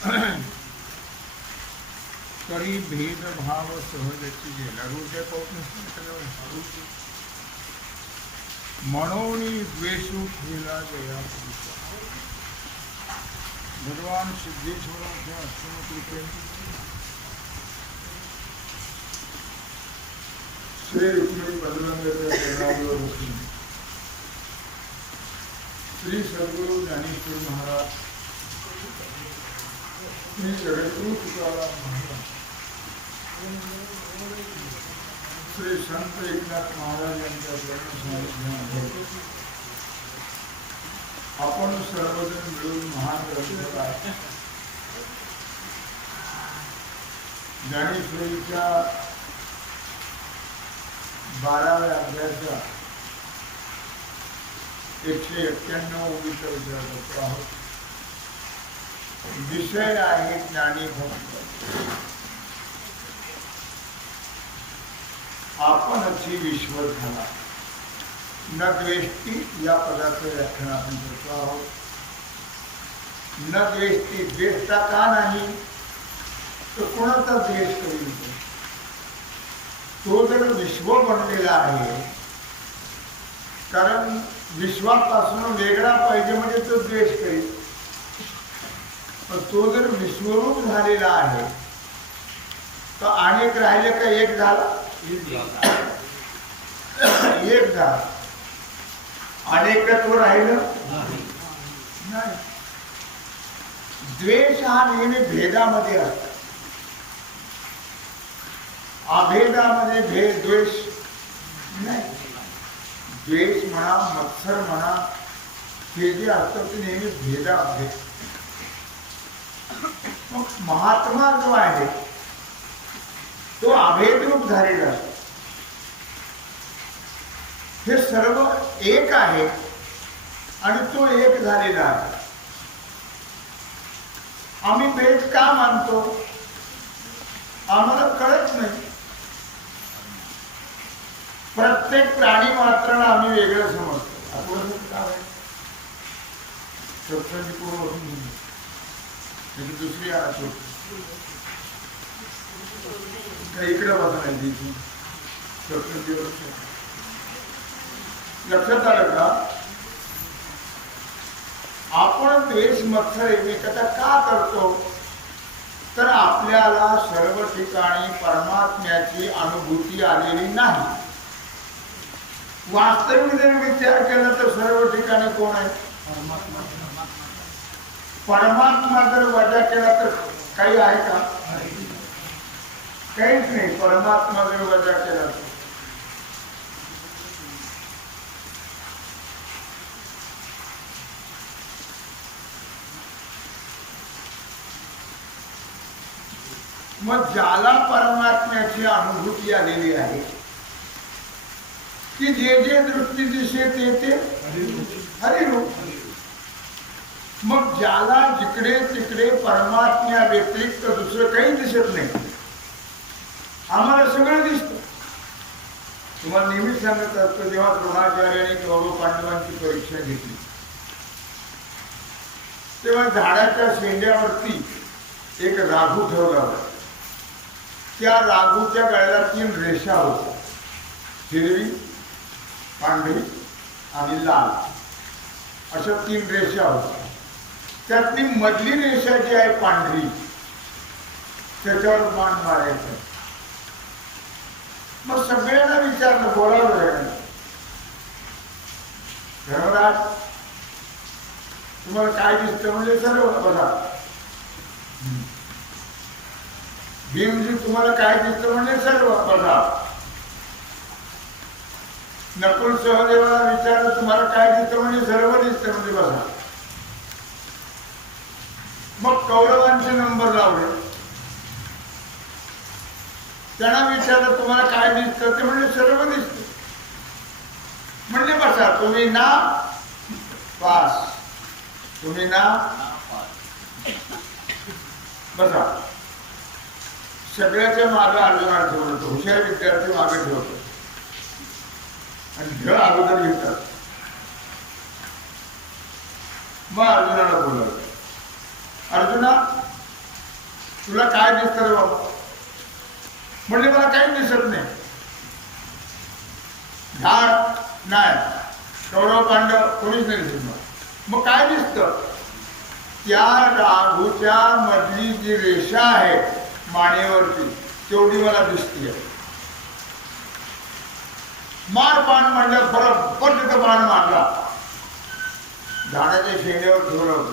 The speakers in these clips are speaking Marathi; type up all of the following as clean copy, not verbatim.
तरी भेदभाव सहजची गेला रोजच्या म्हणून द्वेषू ठेला गया भगवान सिद्धेश्वरांच्या अष्टम कृपेने श्री रुक्मिणी बजरंगाच्या चरणावर बसून श्री सद्गुरु ज्ञानेश्वर महाराज श्री जगद्गुरु तुकाराम महाराज श्री संत एकनाथ महाराज यांच्या चरणसान्निध्यामध्ये आपण सर्वजण मिळून महान ग्रंथकार ज्ञानेश्वरीच्या 12व्या अध्यायाचा 191 ओळीचा विचार करतो आहोत. विषय आहे ज्ञानी भक्त. आपणची विश्व झाला न द्वेष्टी या पदाचं व्याख्यान आपण करतो आहोत. न द्वेष्टी द्वेष्टा का नाही तर कोणाचा द्वेष करील तो जर विश्व बनलेला आहे कारण विश्वापासून वेगळा पाहिजे म्हणजे तो द्वेष करील. पण तो जर विश्वरूप झालेला आहे तर अनेक राहिले का एक झाला एक झाला अनेकत्व राहिलं नाही. द्वेष हा नेहमी भेदामध्ये असतो. अभेदामध्ये भेद द्वेष नाही. द्वेष म्हणा मत्सर म्हणा हे जे असतं ते नेहमी भेदाभेद. मग महात्मा जो आहे तो अभेदरूप झालेला असतो. हे सर्व एक आहे आणि तो एक झालेला आहे. आम्ही भेद का मानतो आम्हाला कळत नाही. प्रत्येक प्राणी मात्राला आम्ही वेगळं समजतो. आपण काय सत्संगी पूर्ण दुसरी आठवण इकडे बघायची लक्षात आलं का? आपण द्वेष मत्सर एकमेकाचा का करतो तर आपल्याला सर्व ठिकाणी परमात्म्याची अनुभूती आलेली नाही. वास्तविक जर विचार केला तर सर्व ठिकाणी कोण आहे? परमात्मा. परमात्मा जर वजा केला तर काही आहे का? काहीच नाही. परमात्मा जर वजा केला तर मग ज्याला परमात्म्याची अनुभूती आलेली आहे की जे जे दृष्टी दिसेल ते हरिरूप. मग ज्याला जिकडे तिकडे परमात्म्या व्यतिरिक्त दुसरं काही दिसत नाही. आम्हाला सगळं दिसतं. तुम्हाला नेहमीच सांगत असतो जेव्हा द्रोणाचार्याने कौरव पांडवांची परीक्षा घेतली तेव्हा झाडाच्या शेंड्यावरती एक राघू ठेवला होता. त्या राघूच्या गळ्याला 3 रेषा होत्या. हिरवी, पांढरी आणि लाल अशा 3 रेषा होत्या. त्यातली मधली रेषा जी आहे पांढरी त्याच्यावर बाण मारायचं. मग सगळ्यांना विचारलं बोलावलं धर्मराज तुम्हाला काय दिसतं म्हणजे सर्व बघा. भीमजी तुम्हाला काय दिसतं म्हणजे सर्व बघा. नकुल सहदेवाला विचारलं तुम्हाला काय दिसतं म्हणजे सर्व दिसतं म्हणजे बघा. मग कौरवांचे नंबर लावले. त्यांना विचारलं तुम्हाला काय दिसतं ते म्हणजे सर्व दिसतं म्हणजे बसा. तुम्ही ना पास तुम्ही ना बसा. सगळ्याच्या मागे अर्जुनाला ठेवलं होतं. हुशार विद्यार्थी मागे ठेवतो आणि खेळ अगोदर घेतात. मग अर्जुनाला बोलवलं. अर्जुना तुला काय दिसतं रे बाबा? म्हणजे मला काही दिसत नाही. झाड नाही, कौरव पांडव कोणीच नाही दिसत. मग काय दिसतं? त्या राघूच्या मधली जी रेषा आहे मानेवरची तेवढी मला दिसते. मार बाण म्हणलं बरोबर तिथं बाण मारला, झाडाच्या शेंड्यावर ठेवलं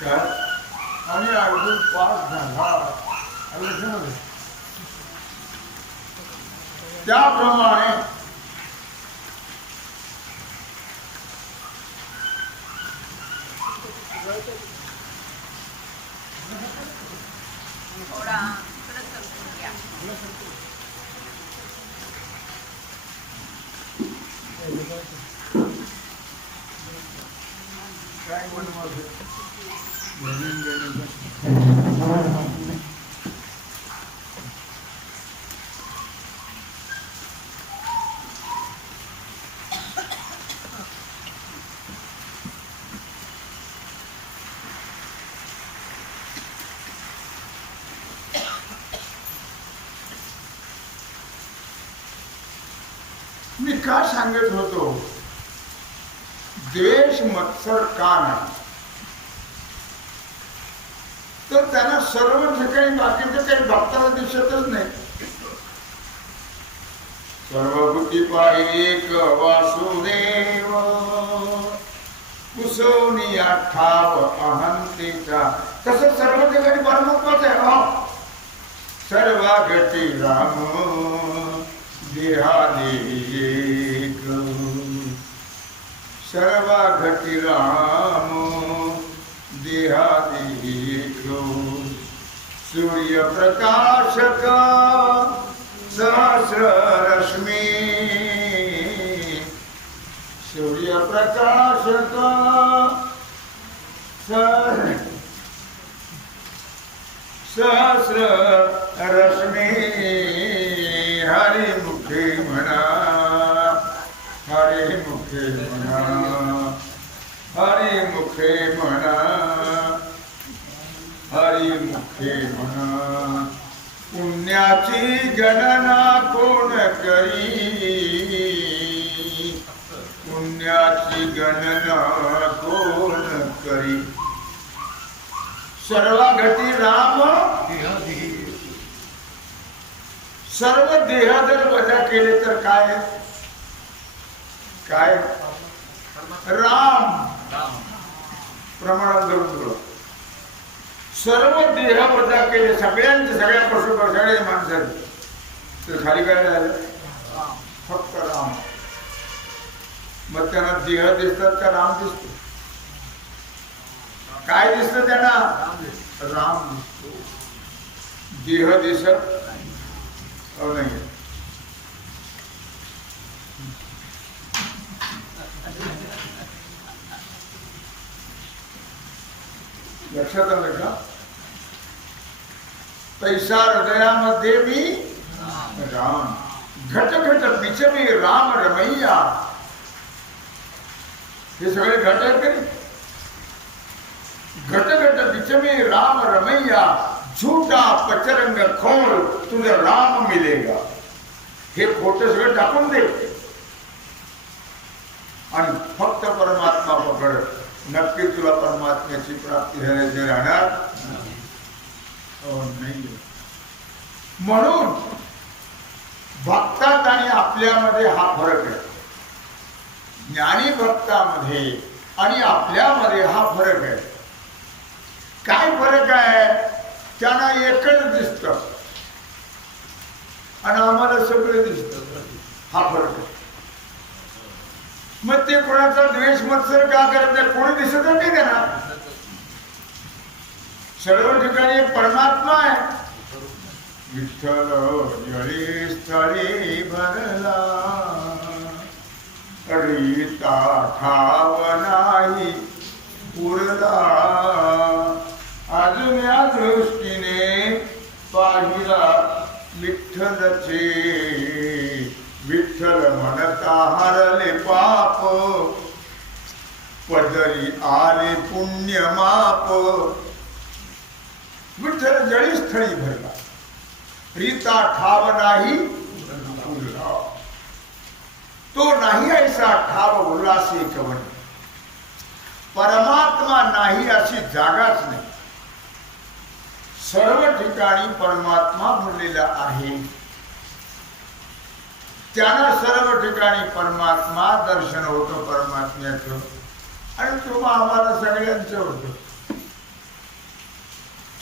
काय आणि अगदी पास झाला. त्याप्रमाणे काय बनवायचं मी का सांगत होतो? द्वेष मत्सर का नाही? तर त्यांना सर्व ठिकाणी बाकीचं काही भक्ताला दिसतच नाही. सर्वभूती पाहि एक वासुदेव, कुसवनी ठाव अहंतेचा. कसं सर्व ठिकाणी परमात्माच आहे. सर्व घटी राम देहादे एक, सर्व घटी राम देहादे एक. सूर्य प्रकाशक सहस्र रश्मी, सूर्य प्रकाशक सहस्र रश्मी. हरि मुखे म्हणा, हरि मुखे म्हणा, हरि मुखे म्हणा, हरि मुखे म्हणा. पुण्याची गणना कोण करी, पुण्याची गणना कोण करी. सर्वाघटी राम सर्व देह जर वजा केले तर काय काय राम प्रमाणात जरूर. सर्व देह वजा केले सगळ्यांचे, सगळ्या पशु सगळ्या माणसांचे, तर खाली काय राहिलं? फक्त राम. मग त्यांना देह दिसतात का राम दिसतो? काय दिसतं त्यांना? राम दिसतो. देह दिसत नाही. लक्षात आलं का? पैसा हृदयामध्ये मी राम, घट घट बिच मी राम रमैया. हे सगळे घट आहेत का? घट घट बिच मी राम रमैया, झूठा पचरंग खोल तुझा राम मिलेगा. हे खोटं सगळं टाकून दे आणि फक्त परमात्मा पकड. नक्की तुला परमात्म्याची प्राप्ती झाल्याचे राहणार नाही. म्हणून भक्तात आणि आपल्यामध्ये हा फरक आहे. ज्ञानी भक्तामध्ये आणि आपल्यामध्ये हा फरक आहे. काय फरक आहे? त्यांना एकच दिसतं आणि आम्हाला सगळं दिसतं. हा फरक आहे. मग ते कोणाचा द्वेष मत्सर का करत नाही? कोणी दिसत नाही त्यांना. सर्व ठिकाणी परमात्मा आहे. विठ्ठल जळी स्थळी भरला, रीता ठाव नाही पुरला. अजून या दृष्टीने पाहिला विठ्ठलचे, विठ्ठल म्हणता हरले पाप, पदरी आले पुण्य माप. विठ्ठल जळी स्थळी भरला, रीता ठाव नाही उरला, तो नाही ऐसा ठाव उल्हासी कवन, परमात्मा नाही अशी जागाच नाही, सर्व ठिकाणी परमात्मा भरलेला आहे. त्यांना सर्व ठिकाणी परमात्मा दर्शन होतं परमात्म्याचं, आणि तुम्हा आम्हाला सगळ्यांचं होतं.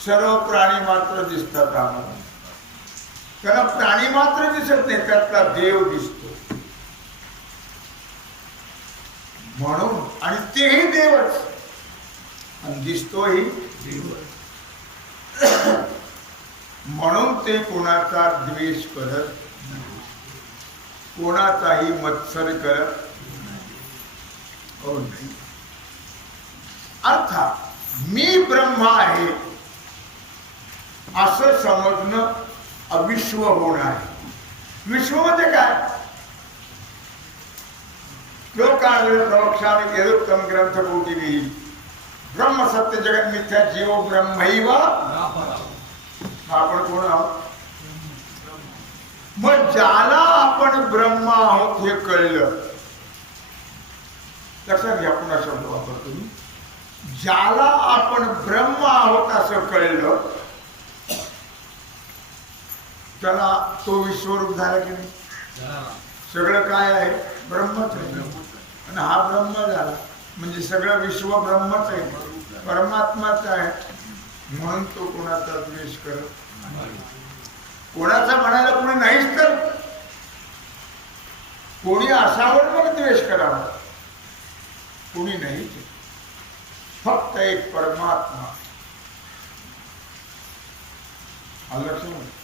सर्व प्राणी मात्र दिसतात आम्हाला, त्याला प्राणी मात्र दिसत नाही, त्यातला देव दिसतो म्हणून, आणि तेही देवच आणि दिसतोही देवच. म्हणून ते कोणाचा द्वेष करत नाही, कोणाचाही मत्सर करत नाही. अर्थात मी ब्रह्म आहे असं समजणं अविश्व होणं आहे. विश्व म्हणजे काय? लोकांना प्रवक्ष्यामि यदुक्तम ग्रंथ कोटिभिः ब्रह्म सत्य जगत मिथ्या जीव ब्रह्मैव. आपण कोण आहोत? मग ज्याला आपण ब्रह्म आहोत हे कळलं, लक्षात घ्या, पुन्हा शब्द वापरतो मी, ज्याला आपण ब्रह्म आहोत असं कळलं त्याला तो विश्वरूप झाला की नाही? सगळं काय आहे? ब्रह्मच आहे. आणि हा ब्रह्म झाला म्हणजे सगळं विश्व ब्रह्मच आहे, परमात्माच आहे. म्हणून तो कोणाचा द्वेष करत नाही. कोणाचा म्हणायला कोणी नाहीच, तर कोणी असावं मग द्वेष करावा, कोणी नाही. फक्त एक परमात्मा. लक्षात,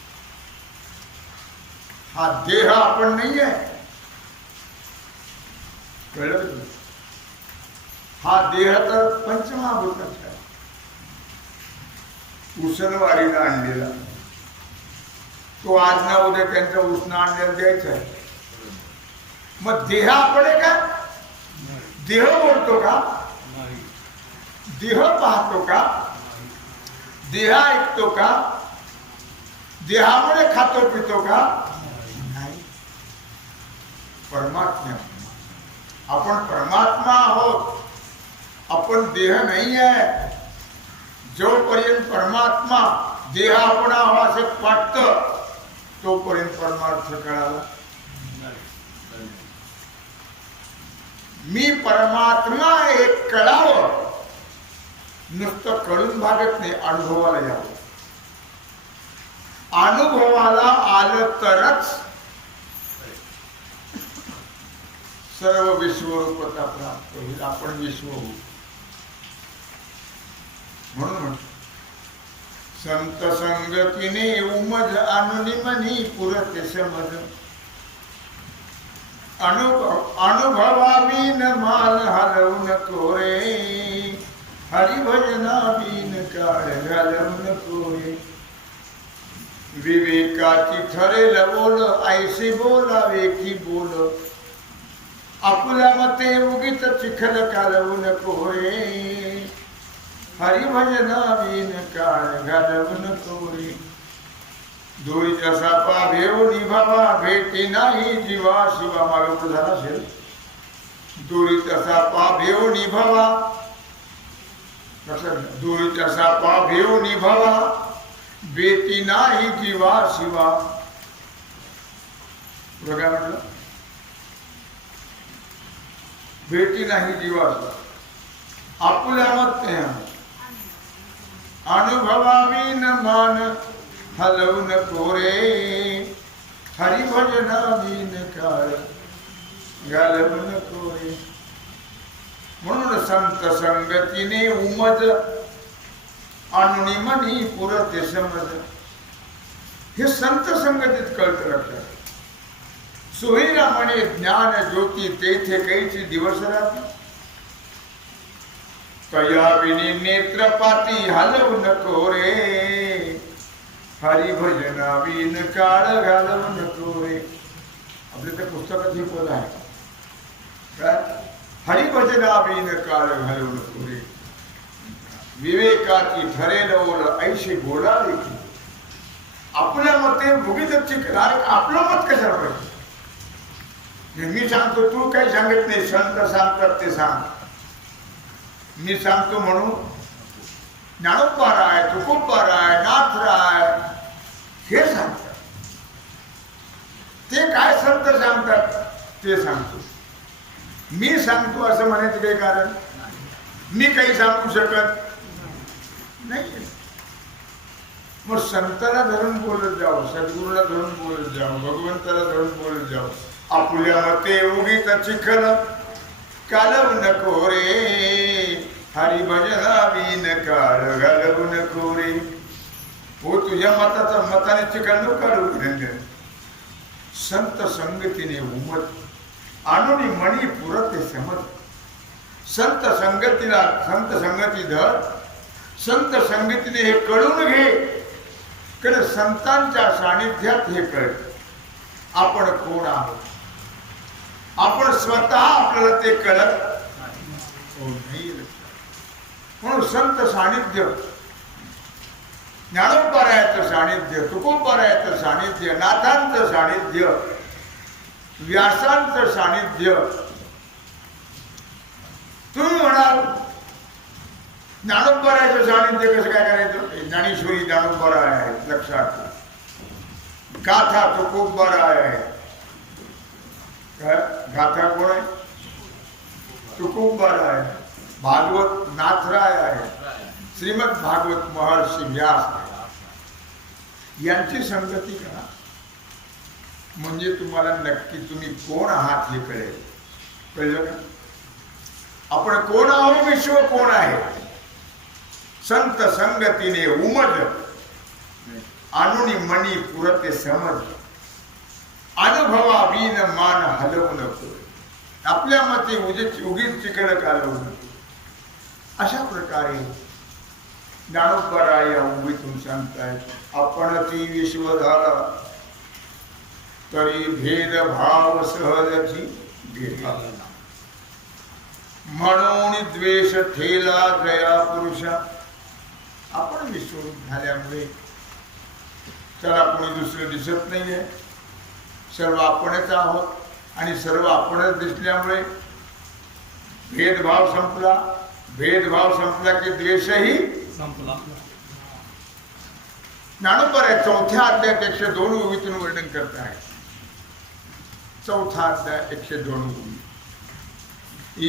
हा देह आपण नाही आहे, कळलं तुला? हा देह तर पंचमहाभूताचा आहे, उसनवारीला आणलेला. तो आज ना उद्या त्यांचा उष्ण आणलेला द्यायचा आहे. मग देह आपण आहे का? देह बोलतो का? देह पाहतो का? देह ऐकतो का? देहामुळे खातो पितो का? नाही. परमात्मा, आपण परमात्मा आहोत, आपण देह नाही आहे. जोपर्यंत परमात्मा देह आपण आहोत असं वाटतं तोपर्यंत परमार्थ कळाला. मी परमात्मा एक कळावं, नुसतं कळून भागत नाही, अनुभवाला यावं. अनुभवाला आलं तरच सर्व विश्वरूपता प्राप्त होईल, आपण विश्व होऊ. म्हणून म्हणतो, संत संगतीने उमज अनुनिमनी पुरते समज, अनुभवाबीन मान हलवू नको रे, हरिभजनाबीन काळ घालवू नको रे. विवेकाची ठरेल बोल, ऐसे बोलावे की बोल, आपल्या मते उगीच चिखल कालवू नको रे, हरिभजनाबीन काळ घालवू नको रे. दोरीचा सापा भेव निभावा, भेटी नाही जीवा शिवा. मागे पुढे झाला असेल, दोरीचा सापा भेव निभावा. लक्षात, दोरीचा सापा भेव निभावा, भेटी नाही जीवा शिवा. बघा म्हटलं, भेटी नाही जीवा शिवा. आपुल्या मते अनुभवाबीन मान हलवू नको रे, हरिभजनाबीन काळ घालवू नको रे. म्हणून संत संगतीने उमज, अनुनिमनी पुरते समज. हे संत संगतीत कळत. लक्षात, सोयीला म्हणे ज्ञान ज्योती तेथे कैची दिवस राहते, तया विनी नेत्रपाती हलवू नको रे, हरिभजनाबीन काळ घालवू नको रे. आपल्या त्या पुस्तकात हे पद आहे काय? हरिभजनाबीन काळ घालवू नको रे. विवेकाची ठरेल ओल ऐशी बोलावे की. आपल्या मते भुगीत चिकला. आपलं मत कशाला पाहिजे? मी सांगतो तू काही सांगत नाही, संत सांगतात ते सांग. मी सांगतो म्हणून ज्ञानोबाराय, तुकोबाराय, नाथराय हे सांगतात. ते काय संत सांगतात ते सांगतो. मी सांगतो असं म्हणायचं काही कारण? मी काही सांगू शकत नाही. मग संताला धरून बोलत जाऊ, सद्गुरूला धरून बोलत जाऊ, भगवंताला धरून बोलत जाऊ. आपल्या मते उगीच चिखल कालव नको रे, हरी भजना विन काळ घालवू नको रे. हो तुझ्या मताने चिखल नको काढू. संत संगतीने उमत आणून मणी पुरते समज. संत संगती धर, संत संगतीने हे कळून घे. कारण संतांच्या सानिध्यात हे कळत आपण कोण आहोत. आपण स्वतः आपल्याला ते कळत नाही. म्हणून संत सानिध्य, ज्ञानोबारायाचं सानिध्य, तुकोबारायाचं सानिध्य, नाथांचं सानिध्य, व्यासांचं सानिध्य. तुम्ही म्हणाल ज्ञानोबारायाचं सानिध्य कसं काय करायचं? ज्ञानेश्वरी ज्ञानोबाराय आहे, लक्षात. गाथा तुकोबाराय आहे. गाथा कोण आहे? तुकोबाराय. भागवत नाथराय आहे. श्रीमद भागवत महर्षी व्यास यांची संगती करा. म्हणजे तुम्हाला नक्की तुम्ही कोण आहात हे कळेल. कळलं का? आपण कोण आहोत, विश्व कोण आहे. संत संगतीने उमज आणून मणी पुरते समज. अनुभवा विन मान हलवू नको. आपल्या मते उगीच चिकन कालवू नको. अशा प्रकारे ज्ञानोबाराय उभीतून सांगतायत. आपण ती विश्व झाला तरी भेदभाव सहजची घेतला. म्हणून द्वेष ठेला जया पुरुषा. आपण विश्वरूप झाल्यामुळे त्याला कोणी दुसरं दिसत नाहीये. सर्व आपणच आहोत आणि सर्व आपणच दिसल्यामुळे भेदभाव संपला. भेदभाव संपला की द्वेषही संपला. ज्ञानोबाराय चौथ्या अध्यायात 102 ओवीतून वर्णन करत आहे. चौथा अध्याय 102 ओवी.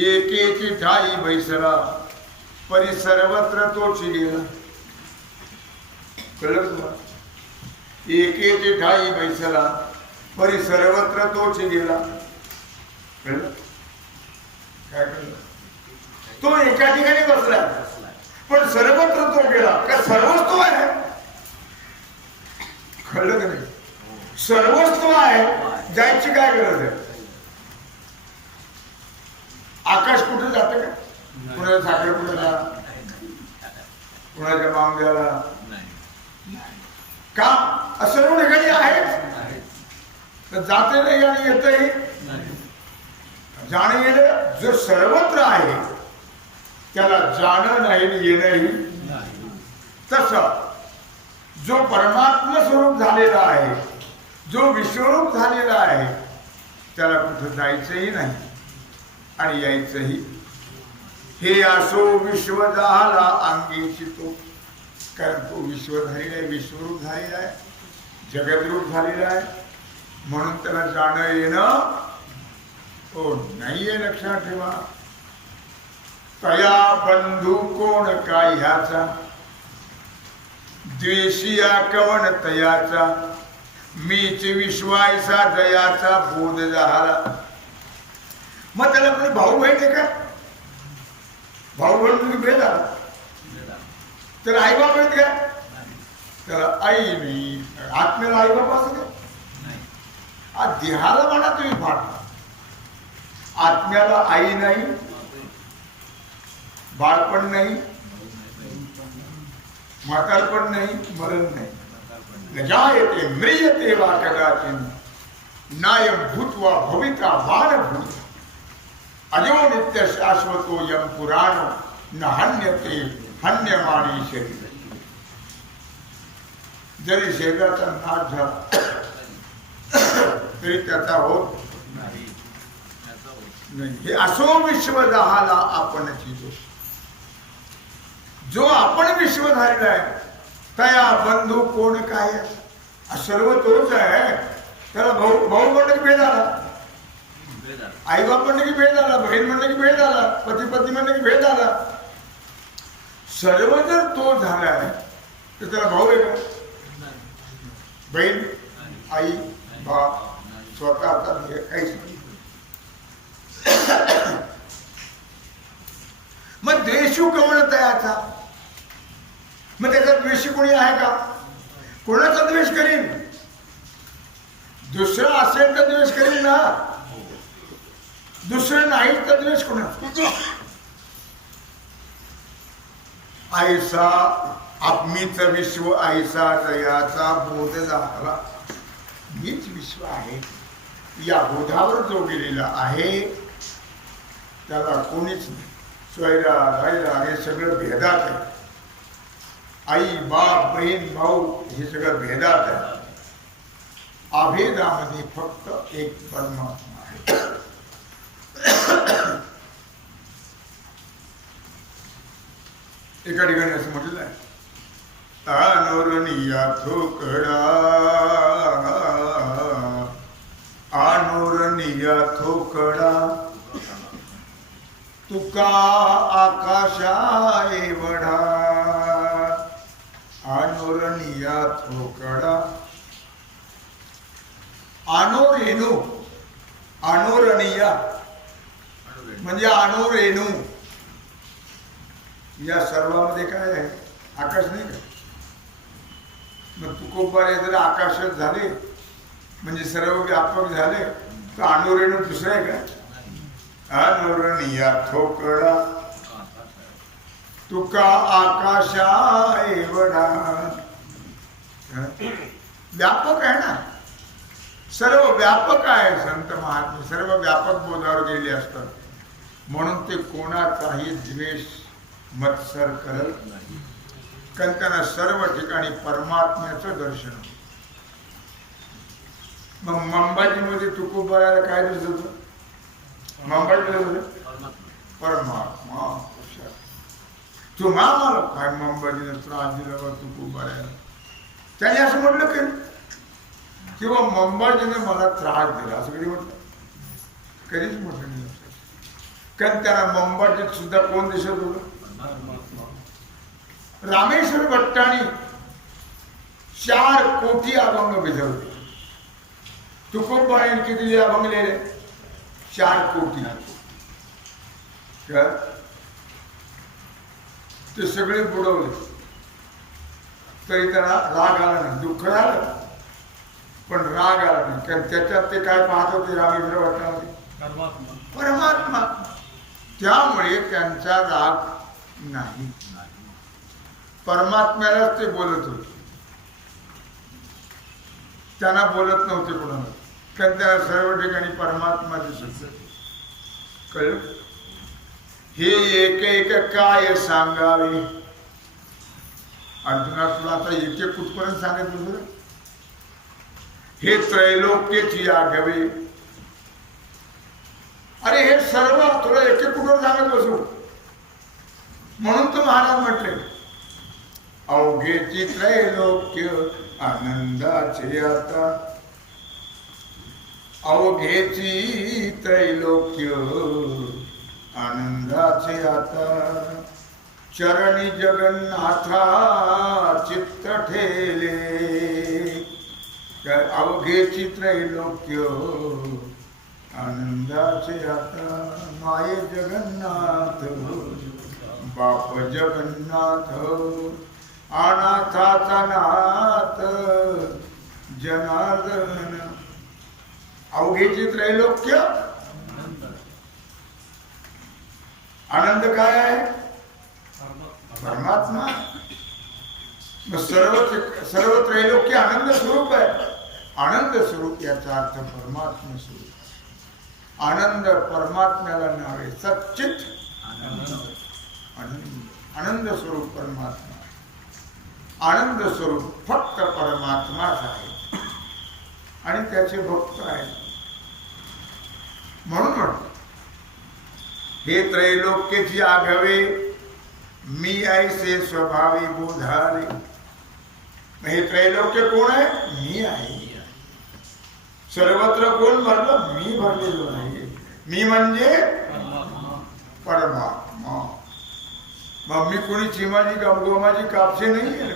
एकेची ठाई बैसला परी सर्वत्र तोची गेला. कळलं तुम्हाला? एकेची ठाई बैसला परी सर्वत्र तोची गेला. कळलं? काय कळलं? तो एका ठिकाणी बसला पण सर्वत्र तो गेला. का सर्वच तो आहे? कळलं का नाही? सर्वच तो आहे, जायची काय गरज आहे? आकाश कुठे जातं का? कुणाच्या साखरपुड्याला, कुणाच्या मांग्याला का? सर्व ठिकाणी आहेच. जाते नाही आणि येतही. जाणं येणं जो सर्वत्र आहे त्याला जाणं नाही येणंही. तसं जो परमात्मा स्वरूप झालेला आहे, जो विश्वरूप झालेला आहे, त्याला कुठं जायचंही नाही आणि यायचंही. हे असो विश्व झाला अंगीची तो. कारण तो विश्व झालेला आहे, विश्वरूप झालेला आहे, जगद्रूप झालेला आहे. म्हणून त्याला जाणं येणं हो नाहीये. लक्षात ठेवा. तया बंधू कोण काय ह्याचा, द्वेषिया कवन तयाचा, मीच विश्वायसा जयाचा बोध झाला. मग त्याला कोणी भाऊ बहीण आहे का? भाऊ बहीण तुम्ही भेद आला. त्याला आई बाप आहेत का? त्याला आई नाही. आत्म्याला आई बाप असं का? देहाला म्हणा तुम्ही फाट. आत्म्याला आई नाही, बाळपण नाही, म्हातारपण नाही, मरण नाही. न जायते म्रियते वा कदाचिन नायम भूत्वा भविता बाणभूत. अजो नित्य शाश्वतो यम पुराण न हन्यते हन्यमाणी शरीर. जरी शरीराचा नाश झाला तरी त्याचा होत नाही. हे असो विश्व जहाला आपणची दोष. जो आपण विश्व झालेला आहे तया बंधू कोण काय. सर्व तोच आहे. त्याला भाऊ भाऊ म्हणलं की भेद आला, आई बाप म्हणलं की भेद आला, बहीण म्हणलं की भेद आला, पती पत्नी म्हणलं की भेद आला. सर्व जर तो झालाय तर त्याला भाऊ आहे का? बहीण, आई, बाप, स्वतःचा काहीच नाही. मग द्वेषू कवळ तयाचा. मग त्याचा द्वेषी कोणी आहे का? कोणाचा द्वेष करीन? दुसरं असेल तर द्वेष करीन ना. दुसरं नाही तर द्वेष कोणा? आयसा आत्मीच विश्व आयसा जयाचा बोध झाला. मीच विश्व आहे या बोधावर जो गेलेला आहे त्याला कोणीच नाही. स्वैरा रायरा हे सगळं भेदात आहे. आई बाप बहीण भाऊ हे सगळं भेदात आहे. अभेदामध्ये फक्त एक परमात्मा आहे. एका ठिकाणी असं म्हटलेलं आहे, अनुरणीया थोकडा अनुरणीया थोकडा तुका आकाशा एवढा. अनुरणीया थोकडा. अनुरेणू अनुरणीया म्हणजे अनुरेणू. या सर्वांमध्ये काय आहे? आकाश नाही का? मग तुकोबारे जर आकाशच झाले म्हणजे सर्व व्यापक झाले तर अनुरेणू दुसरं आहे का? अनुरणीया थोकडा तुका आकाशा एवढा. व्यापक आहे ना, सर्व व्यापक आहे. संत महात्मे सर्व व्यापक बोधावर गेले असतात. म्हणून ते कोणाचाही द्वेष मत्सर करत नाही. कारण त्यांना सर्व ठिकाणी परमात्म्याचं दर्शन. मग मंबाजीमध्ये तुकोबाराला काय दिसत होतं? मंबाजी परमात्मा. तुम्हा मला काय मंबाजीने त्रास दिला बा तुकोबाराला? त्याने असं म्हटलं की किंवा मंबाजीने मला त्रास दिला असं कधी म्हटलं? कधीच म्हटलं नाही. कारण त्याला मंबाजीत सुद्धा कोण दिसत होतं? रामेश्वर भट्टाने 4 कोटी अभंग भिजवले. तुकोबाराने किती अभंग लिहिले? 4 कोटी. ते सगळे बुडवले तरी त्याला राग आला नाही. दुःख झालं पण राग आला नाही. कारण त्याच्यात ते काय पाहत होते रामेश्वर भट्टामध्ये? परमात्मा. त्यामुळे त्यांचा राग नाही. परमात्म्यालाच ते बोलत होते. त्यांना बोलत नव्हते कोणाला. कारण त्या सर्व ठिकाणी परमात्मा दिसत. कळलं? हे एक एक काय सांगावे. अर्जुना तुला आता एक एक कुठपर्यंत सांगायचं तुझं? हे त्रैलोक्यची आगवे. अरे हे सर्व तुला एक एक कुठवर सांगत बसू. म्हणून तो महाराज म्हटले अवघेची त्रैलोक्य आनंदाचे आता. अवघेची त्रैलोक्य आनंदाचे आता. चरणी जगन्नाथा चित्त ठेले. अवघेची त्रैलोक्य आनंदाचे आता. माये जगन्नाथ बाप जगन्नाथ अनाथाचा नाथ जनार्दन. अवघेची त्रैलोक्य आनंद काय आहे? परमात्मा. सर्व त्रैलोक्य आनंद स्वरूप आहे. आनंद स्वरूप याचा अर्थ परमात्मा स्वरूप. आनंद परमात्म्याला नावे. सच्चित आनंद. आनंद स्वरूप परमात्मा, आनंद स्वरूप फक्त परमात्माच आहे आणि त्याचे भक्त आहेत. म्हणून म्हणतो हे त्रैलोक्यची आघवे मी ऐसे स्वभावी बोधारे. हे त्रैलोक्य कोण आहे? मी आहे. सर्वत्र कोण भरलं? मी भरलेलो आहे. मी म्हणजे परमात्मा. मग मी कोणी चिमाजी गोमाजी कापसे नाही आहे.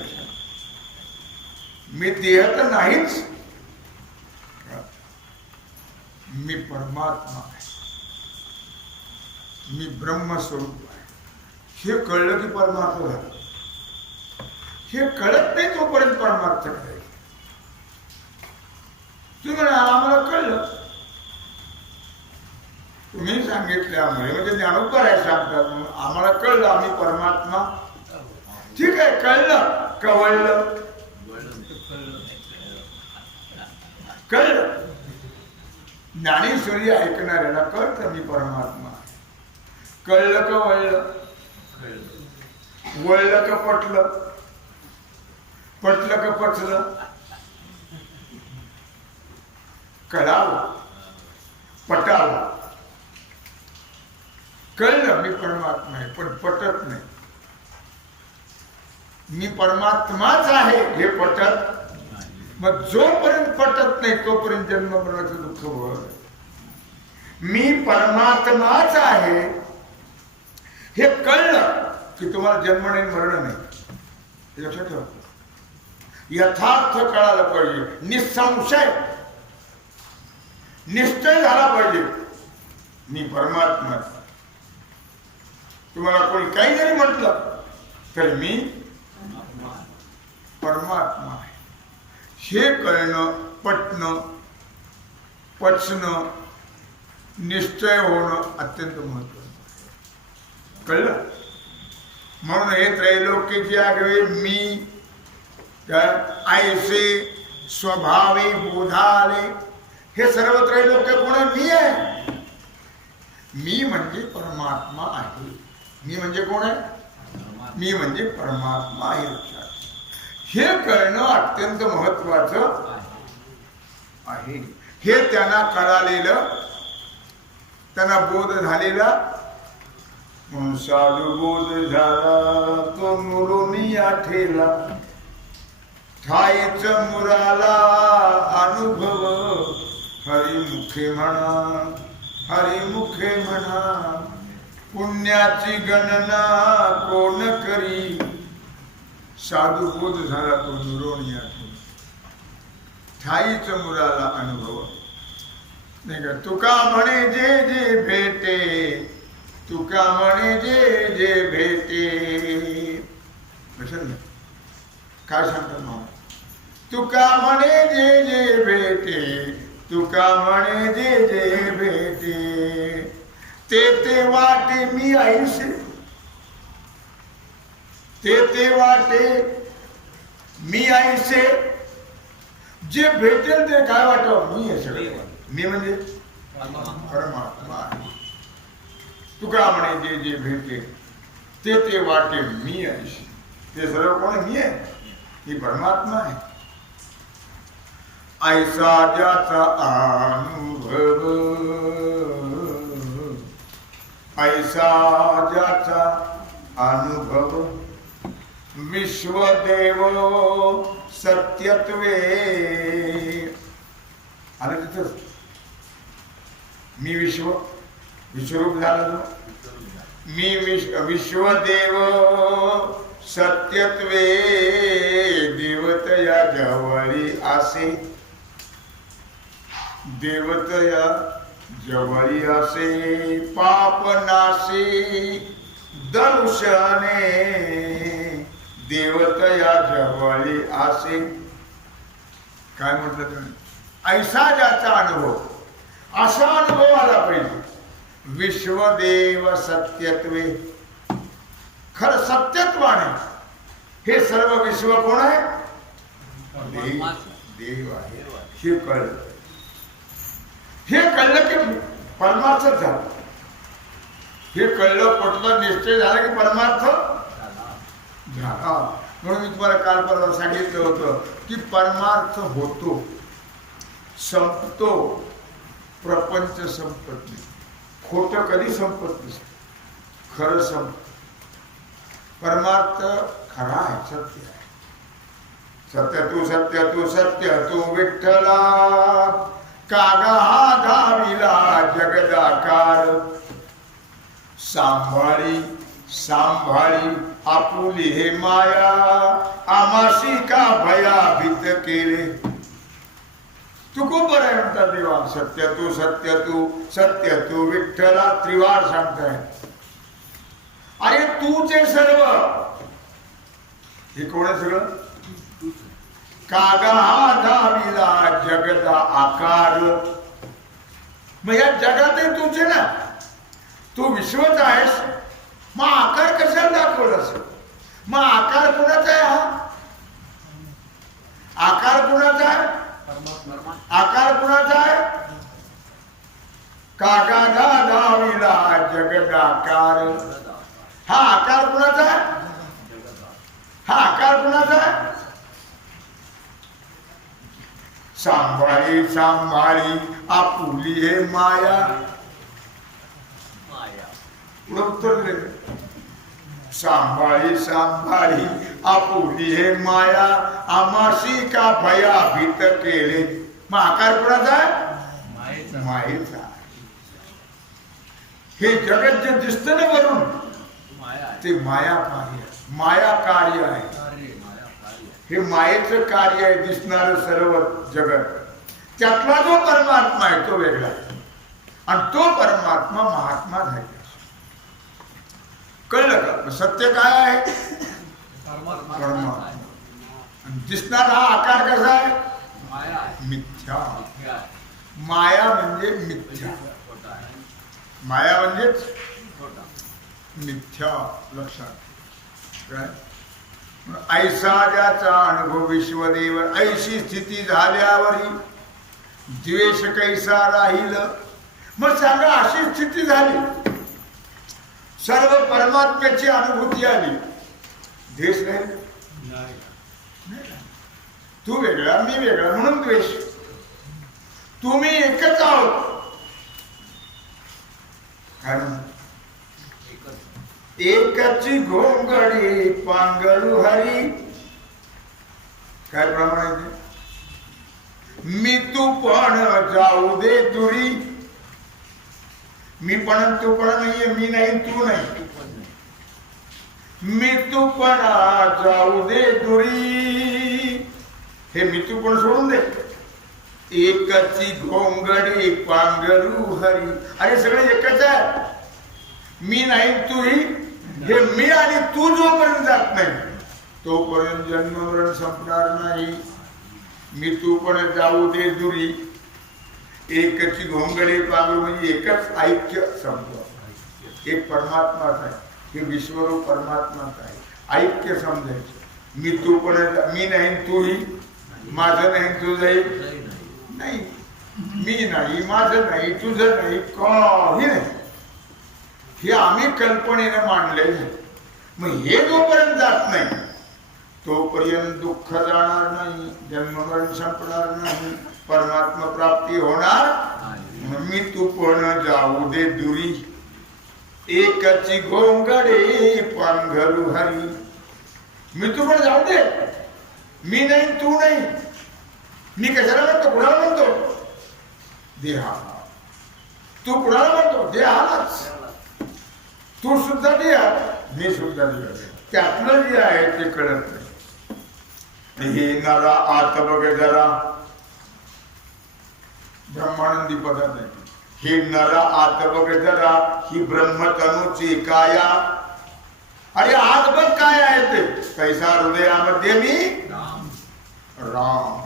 मी देह तर नाहीच, मी परमात्मा आहे, मी ब्रह्मस्वरूप आहे. हे कळलं की परमार्थ झालं. हे कळत नाही तोपर्यंत परमार्थ करायचं. तुम्ही म्हणा आम्हाला कळलं, तुम्ही सांगितल्यामुळे म्हणजे ज्ञानोबा आहे सांगतात आम्हाला कळलं आम्ही परमात्मा. ठीक आहे, कळलं कळलं कळलं. ज्ञानेश्वरी ऐकणाऱ्याला कळतं मी परमात्मा. कळलं का वळलं? वळलं का पटलं? पटलं का पचलं? कळावं, पटावं. कळलं मी परमात्मा आहे पण पटत नाही. मी परमात्माच आहे हे पटत. मग जोपर्यंत पटत नाही तोपर्यंत जन्म मरणाचं दुःख होत. मी परमात्माच आहे हे कळलं की तुम्हाला जन्म नाही मरण नाही. लक्षात ठेवा, यथार्थ कळायला पाहिजे, निसंशय निश्चय झाला पाहिजे मी परमात्मा. तुम्हाला कोणी काही जरी म्हटलं तर मी परमात्मा आहे हे कळणं, पटणं, पचणं, निश्चय होणं अत्यंत महत्वाचं. कळलं? म्हणून हे त्रैलोक्याची आगवे मी ऐसे स्वभावी बोधाले. हे सर्व त्रैलोक्य कोण आहे? मी आहे. मी म्हणजे परमात्मा आहे. मी म्हणजे कोण आहे? मी म्हणजे परमात्मा आहे. लक्षात हे कळणं अत्यंत महत्वाचं आहे. हे त्यांना कळालेलं, त्यांना बोध झालेला. म्हणून साधू बोध झाला तो मुरुनी आठेला, ठाईच मुराला अनुभव हरिमुखे म्हणा, हरिमुखे म्हणा. पुण्याची गणना कोण करी, साधू बोध झाला तो मुरुनी आठेला, ठाईच मुराला अनुभव. नाही का? तुका म्हणे जे जे भेटे, तुका म्हणे जे जे भेटे. काय सांगतात मग? तुका म्हणे जे जे भेटे, तुका म्हणे जे जे भेटे, ते ते वाटे मी ऐसे, ते ते वाटे मी ऐसे. जे भेटेल ते काय वाटावं मी आहे सगळं. मी म्हणजे परमात्मा आहे. तुका म्हणे जे जे भेटे ते ते वाटे मी ऐसे. ते सर्व कोण? मी आहे. ही परमात्मा आहे. ऐसा ज्याचा अनुभव, ऐसा ज्याचा अनुभव, विश्वदेव सत्यत्वे. आलं तिथं मी विश्वरूप झाला. मी विश्वदेव सत्यत्वे, देवतया जवळी आसे, देवतया जवळी असे. पाप नाशी दर्शने, देवतया जवळी आसे. काय म्हटलं तुम्ही? ऐसा ज्याचा अनुभव, असा अनुभव आला पाहिजे. विश्वदेव सत्यत्वे, खरं सत्यत्वाने हे सर्व विश्व कोण आहे? देव आहे. हे कळलं. हे कळलं की परमार्थच झाला. हे कळलं, पटलं, निश्चय झाला की परमार्थ झाला. म्हणून मी तुम्हाला काल परवा सांगितलं होतं की परमार्थ होतो, संपतो, प्रपंच संपत नाही. खोटं कधी संपत नसतं, खरं संपत. परमार्थ खरा आहे, सत्य आहे. सत्य तू विठ्ठला, कागा हा धाविला जगदाकार. सांभाळी सांभाळी आपुली हे माया, आमाशी का भयाभीत केले. तू खूप बरं आहे म्हणतात देवा. सत्य तू विठ्ठला त्रिवार सांगताय. अरे तूच आहे सर्व. हे कोण आहे सगळं? कागा हा धाविला जगदा आकार. मग या जगात तूच आहे ना, तू विश्वच आहेस. मग आकार कशाला दाखवलास? मग आकार कुणाचा आहे? हा आकार कुणाचा आहे? आकार कुणाचा आहे? कागा धाविला जगदाकार. हा आकार कुणाचा आहे? हा आकार कुणाचा आहे? सांभाळी सांभाळी आपुली हे माया. उत्तर दे. सांभाळी सांभाळी आपुली हे माया, आमाशी का भयाभीत केले. मग आकार कुणाचा आहे? मायेचा. हे जगत जे दिसतं ना वरून, ते माया कार्य, माया कार्य आहे. हे मायेचं कार्य आहे, दिसणारं सर्व जगत. त्यातला जो परमात्मा आहे तो वेगळा, आणि तो परमात्मा महात्मा झाला. कळलं का? सत्य काय आहे? परमात्मा. दिसणारा हा आकार कसा आहे? मिथ्या. माया म्हणजे मिथ्या. माया म्हणजेच मिथ्या. लक्षात काय? ऐसा ज्याचा अनुभव विश्वदेव, ऐशी स्थिती झाल्यावरी द्वेष कैसा राहील. मग सांगा, अशी स्थिती झाली, सर्व परमात्म्याची अनुभूती आली, द्वेष नाही. तू वेगळा मी वेगळा म्हणून द्वेष. तुम्ही एकच आहोत. कारण एकची घोंगडी पांगळू हरी. काय प्रमाण आहे ते? मी तू पण जाऊ दे दुरी. मी पण तू पण नाहीये, मी नाही तू नाही. मी तू पण जाऊ दे दुरी. हे मी तू पण सोडून दे. एकची घोंगडी पांघरू हरी. अरे सगळे एकच आहे. मी नाही तूही. हे मी आणि तू जोपर्यंत जात नाही तोपर्यंत जन्म मरण संपणार नाही. मी तू पण जाऊ दे दुरी. एकची घोंगडे पांघरू म्हणजे एकच ऐक्य समजा. एक परमात्माच आहे, हे विश्वरूप परमात्माच आहे. ऐक्य समजायचं. मी तू पण, मी नाही तूही, माझं नाही तुझंही नाही, मी नाही माझं नाही तुझं नाही, काही नाही. हे आम्ही कल्पनेने मांडले. मग हे जोपर्यंत जात नाही तोपर्यंत दुःख जाणार नाही, जन्ममरण संपणार नाही, परमात्मा प्राप्ती होणार. मी तू पण जाऊ दे दुरी. एकची घोंगडे पांघरू हरी. मी तू पण जाऊ दे. मी नाही तू नाही. मी कशाला म्हणतो? कुणाला म्हणतो? देहा. तू कुणाला म्हणतो? देहालाच. तू सुद्धा देहा, मी सुद्धा देहा. त्यातलं जे आहे ते कळत नाही. हे नरा आत बघ जरा. ब्रह्मानंदी पदार्थ आहे. हे नरा आत बघ जरा, ही ब्रह्मतनूची काया. अरे आत बघ काय आहे ते. कैसा हृदयामध्ये मी राम.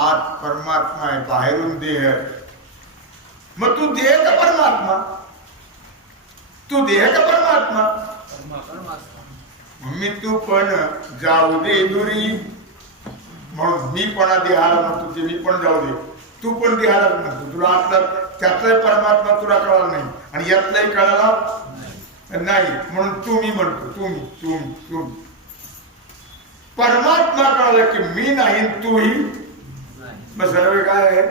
आत परमात्मा आहे, बाहेरून देह. मग तू देह का परमात्मा? तू देह का परमात्मा? मी तू पण जाऊ दे दुरी. म्हणून मी पण देहाला म्हणतो, मी पण जाऊ दे. तू पण देहाला म्हणतो. तुला आतला त्यातलाही परमात्मा तुला कळला नाही आणि यातलाही कळाला नाही, म्हणून तू मी म्हणतो. तुम्ही तुम्ही तुम्ही परमात्मा कळलं की मी नाही तूही, मग सर्व काय आहे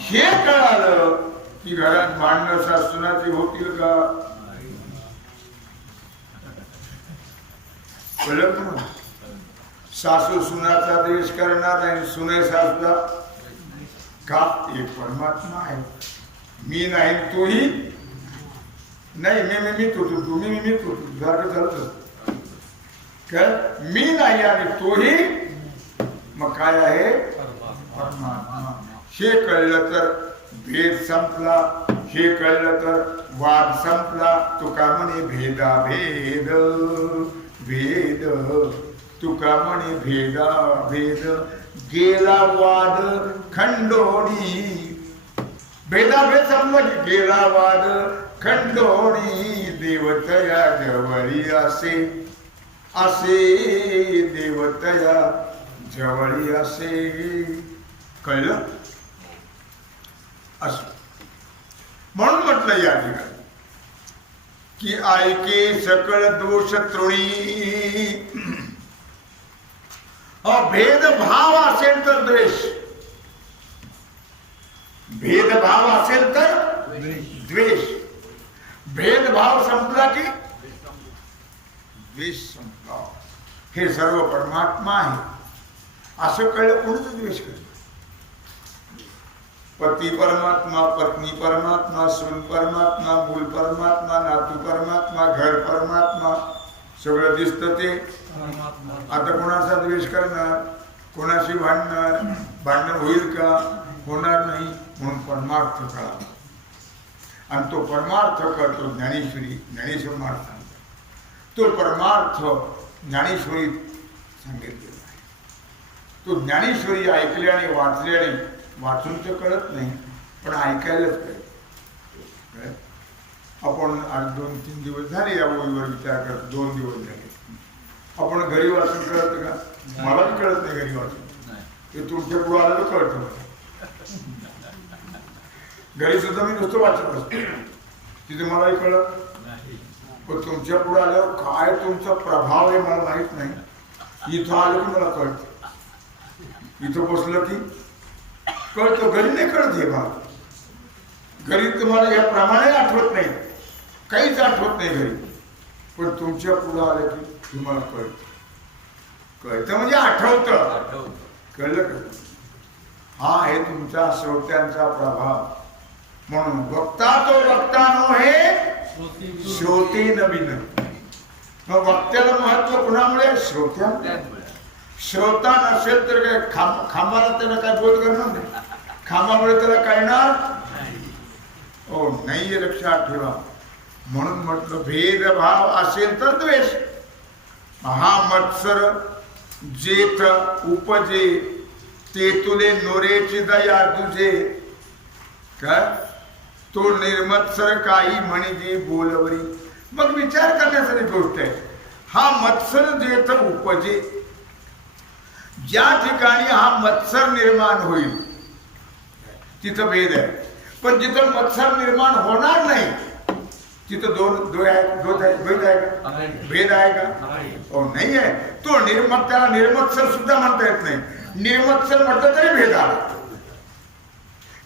हे कळालं की घरात भांडणं सासूनाची होतील का? कळलं ना? सासू सुनाचा द्वेष करणार नाही, सुने सासूचा का? एक परमात्मा आहे. मी नाही तूही नाही, मी तू मी तू सारखं चालत काय? मी नाही आणि तोही मग काय आहे? परमात्मा. हे कळलं तर भेद संपला, हे कळलं तर वाद संपला. तुका म्हणे भेदा भेद भेद, तुका म्हणे भेदा भेद, गेला वाद खंडोणी. भेदाभेद संपला, गेला वाद खंडोणी. देवतया जवळी असे, असे देवतया जवळी असे. कळलं? असं म्हणून म्हटलं या ठिकाणी की ऐके सकळ दोष तृणी. भेदभाव असेल तर द्वेष, भेदभाव असेल तर द्वेष. भेदभाव संपला की द्वेष संपला. हे सर्व परमात्मा आहे असं कळलं कोणीच द्वेष करत. पती परमात्मा, पत्नी परमात्मा, सून परमात्मा, मूल परमात्मा, नातू परमात्मा, घर परमात्मा, सगळं दिसतं ते. आता कोणाचा द्वेष करणार, कोणाशी भांडणार, भांडण होईल का? होणार नाही. म्हणून परमार्थ कळा आणि तो परमार्थ करतो ज्ञानेश्वरी. ज्ञानेश्वर महाराज सांगतात तो परमार्थ ज्ञानेश्वरीत सांगितलेला आहे. तो ज्ञानेश्वरी ऐकल्याने वाचल्याने, वाचून तर कळत नाही पण ऐकायलाच पाहिजे. आपण आज 2-3 दिवस झाले या ओळीवर विचार करत, 2 दिवस झाले. आपण घरी वाचून कळत का? मलाच कळत नाही घरी वाचून. ते तुमच्या पुढे आलं तर कळतं मला. घरी सुद्धा मी नुसतं वाचत असतो, तिथे मलाही कळत नाही. पण तुमच्या पुढे आल्यावर काय तुमचा प्रभाव आहे मला माहित नाही. इथं आलं की मला कळतं, इथं बसलं की कळतं. घरी नाही कळत हे भाग. घरी तुम्हाला या प्रमाणे आठवत नाही, काहीच आठवत नाही घरी. पण तुमच्या पुढे आलं की तुम्हाला कळतं. कळतं म्हणजे आठवतं. कळलं का? हा आहे तुमचा श्रोत्यांचा प्रभाव. म्हणून वक्ता तो वक्ता नो हे श्रोते नवीन. मग वक्त्याला महत्व कुणामुळे? श्रोत्यामुळे. श्रोता नसेल तर काय खांबाला त्याला काय बोध करणार नाही, खांबामुळे त्याला कळणार हो नाही. लक्षात ठेवा. म्हणून म्हटलं भेदभाव असेल तर द्वेष. हा मत्सर जेथ उपजे, ते तुले नोरेची दया तुझे. काय तो निर्मत्सर काही म्हणजे बोलवरी. मग विचार करण्यासाठी गोष्ट आहे. हा मत्सर जेथ उपजे, ज्या ठिकाणी हा मत्सर निर्माण होईल तिथं भेद आहे. पण जिथं मत्सर निर्माण होणार नाही तिथं भेद आहे का? भेद आहे का? हो नाही आहे. तो त्याला निर्मत्सर सुद्धा म्हणता येत नाही. निर्मत्सर म्हटलं तरी भेद आला.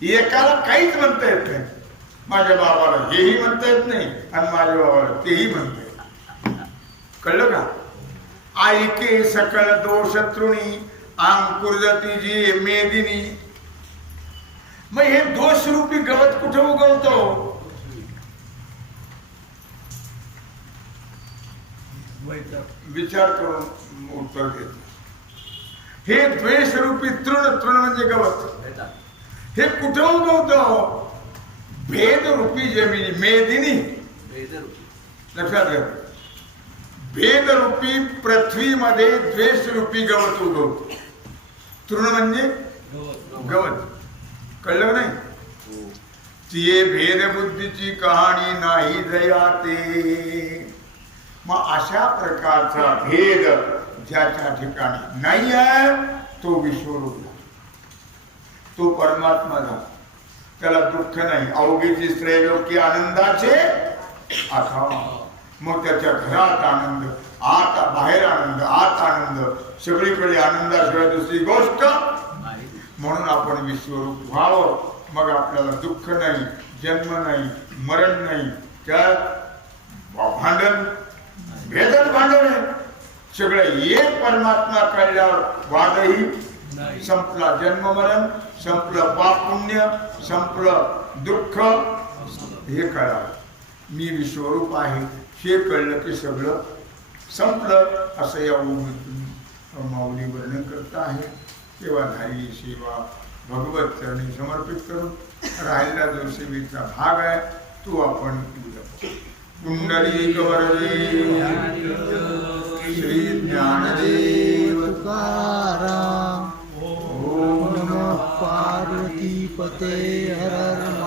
एकाला काहीच म्हणता येत नाही. माझ्या बाबाला हेही म्हणता येत नाही आणि माझ्या बाबाला तेही म्हणता येत. कळलं का? ऐके सकळ दोष तृणी, अंकुरती जी मेदिनी. मग हे दोष रूपी गवत कुठे उगवतो? विचार करून उत्तर देतो. हे द्वेष रूपी तृण म्हणजे गवत, हे कुठे उगवतो? भेद रूपी जमिनी मेदिनी. लक्षात घ्या. भेद रूपी पृथ्वीमध्ये द्वेष रूपी गवत उगवतो. तृण म्हणजे गवत. कळलं नाही? ती भेद बुद्धीची कहाणी नाही जयाते. मग अशा प्रकारचा भेद ज्याच्या ठिकाणी नाही आहे तो विश्वरूप, तो परमात्मा झाला. त्याला दुःख नाही. अवघीची श्रेयोक्य आनंदाचे आता. मग त्याच्या घरात आनंद, आत बाहेर आनंद, आत आनंद, असतं. सगळीकडे आनंदाशिवाय दुसरी गोष्ट म्हणून आपण विश्वरूप व्हावं. मग आपल्याला दुःख नाही, जन्म नाही, मरण नाही, त्यात भांडण भेदन भांडण आहे. सगळं एक परमात्मा कळल्यावर वादही संपला, जन्म मरण संपलं, पाप पुण्य संपलं, दुःख हे कळालं. मी विश्वरूप आहे हे कळलं की सगळं संपलं. असं या ओवीतून माऊली वर्णन करत आहे. तेव्हा झालेली सेवा भगवत चरणी समर्पित करून राहिलेला जो सेवेचा भाग आहे तो आपण पुंडलिक वरदे श्री ज्ञानदेव तुकाराम. ओम नमः पार्वतीपते हर हर